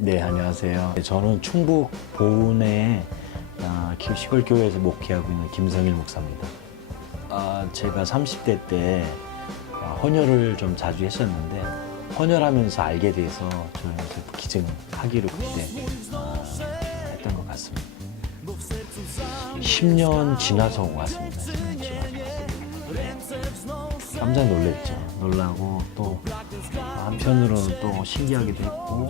네, 안녕하세요. 저는 충북 보은의 아, 기- 시골교회에서 목회하고 있는 김성일 목사입니다. 아, 제가 30대 때 아, 헌혈을 좀 자주 했었는데 헌혈하면서 알게 돼서 저는 그 기증하기로 그때 아, 했던 것 같습니다. 10년 지나서 왔습니다. 10년 지나서 왔습니다. 깜짝 놀랐죠. 놀라고 또 한편으로는 또 신기하기도 했고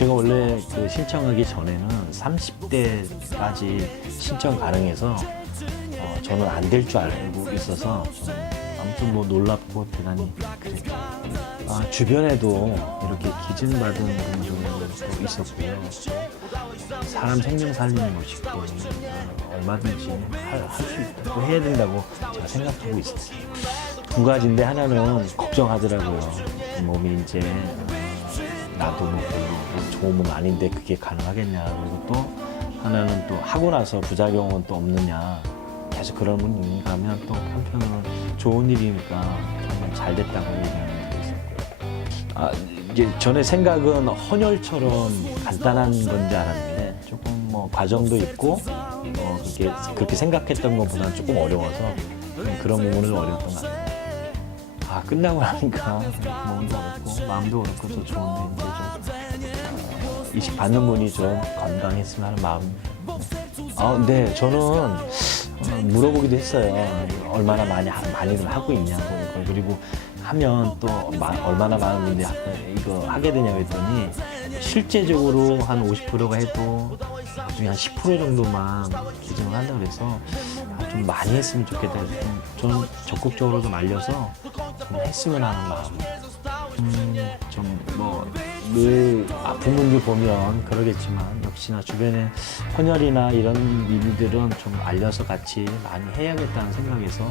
제가 원래 그 신청하기 전에는 30대까지 신청 가능해서 어, 저는 안 될 줄 알고 있어서 좀 아무튼 뭐 놀랍고 대단히 그랬죠. 아, 주변에도 이렇게 기증받은 분들도 있었고요. 사람 생명 살리는 것이고 어, 얼마든지 할 수 있다고 해야 된다고 제가 생각하고 있었어요. 두 가지인데 하나는 걱정하더라고요. 몸이 이제 어, 나도 뭐 별로 뭐 좋은 몸 아닌데 그게 가능하겠냐. 그리고 또 하나는 또 하고 나서 부작용은 또 없느냐. 계속 그런 분이 하면 또 한편으로는 좋은 일이니까 잘 됐다고 얘기하는 분도 있었고요. 아, 이게 전에 생각은 헌혈처럼 간단한 건지 알았는데 조금 뭐 과정도 있고 어, 그렇게, 그렇게 생각했던 것보다는 조금 어려워서 좀 그런 부분은 어려웠던 것 같아요. 아 끝나고 나니까 몸도 어렵고 마음도 어렵고 더 좋은데 이제 좀 어, 이식 받는 분이 좀 건강했으면 하는 마음. 아, 네, 저는 어, 물어보기도 했어요. 얼마나 많이 하- 많이들 하고 있냐고 이걸 그리고 하면 또 마- 얼마나 많은 분들이 하- 이거 하게 되냐고 했더니 실제적으로 한 50%가 해도 나중에 한 10% 정도만 기증을 한다 그래서 아, 좀 많이 했으면 좋겠다. 좀, 좀 적극적으로 좀 알려서 좀 했으면 하는 마음. 음, 좀뭐늘 아픈 분들 보면 그러겠지만 역시나 주변에 헌혈이나 이런 일들은 좀 알려서 같이 많이 해야겠다는 생각에서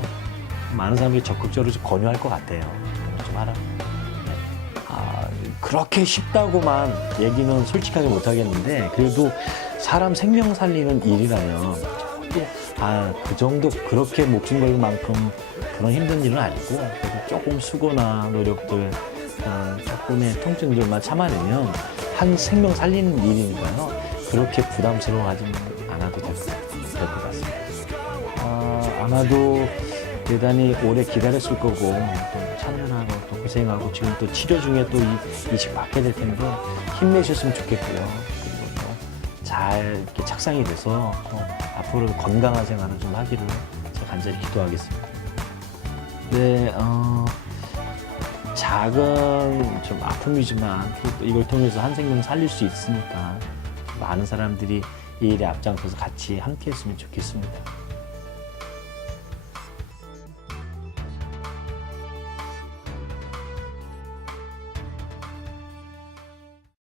많은 사람들이 적극적으로 좀 권유할 것 같아요. 좀 하라. 네. 아, 그렇게 쉽다고만 얘기는 솔직하게 못 하겠는데 그래도 사람 생명 살리는 일이라면 또 아, 그 정도 그렇게 목숨 걸는 만큼 그런 힘든 일은 아니고 조금 수고나 노력들 어, 조금의 통증들만 참아내면 한 생명 살리는 일이니까요. 그렇게 부담스러워하지 않아도 될 것 같습니다. 아, 아마도 대단히 오래 기다렸을 거고 또 참여하고 또 고생하고 지금 또 치료 중에 또 이, 이식 받게 될 텐데 힘내셨으면 좋겠고요. 그리고 또 잘 이렇게 착상이 돼서 또 앞으로 건강한 생활을 좀 하기를 제가 간절히 기도하겠습니다. 네, 어, 작은 좀 아픔이지만 또 이걸 통해서 한 생명 살릴 수 있으니까 많은 사람들이 이 일에 앞장서서 같이 함께 했으면 좋겠습니다.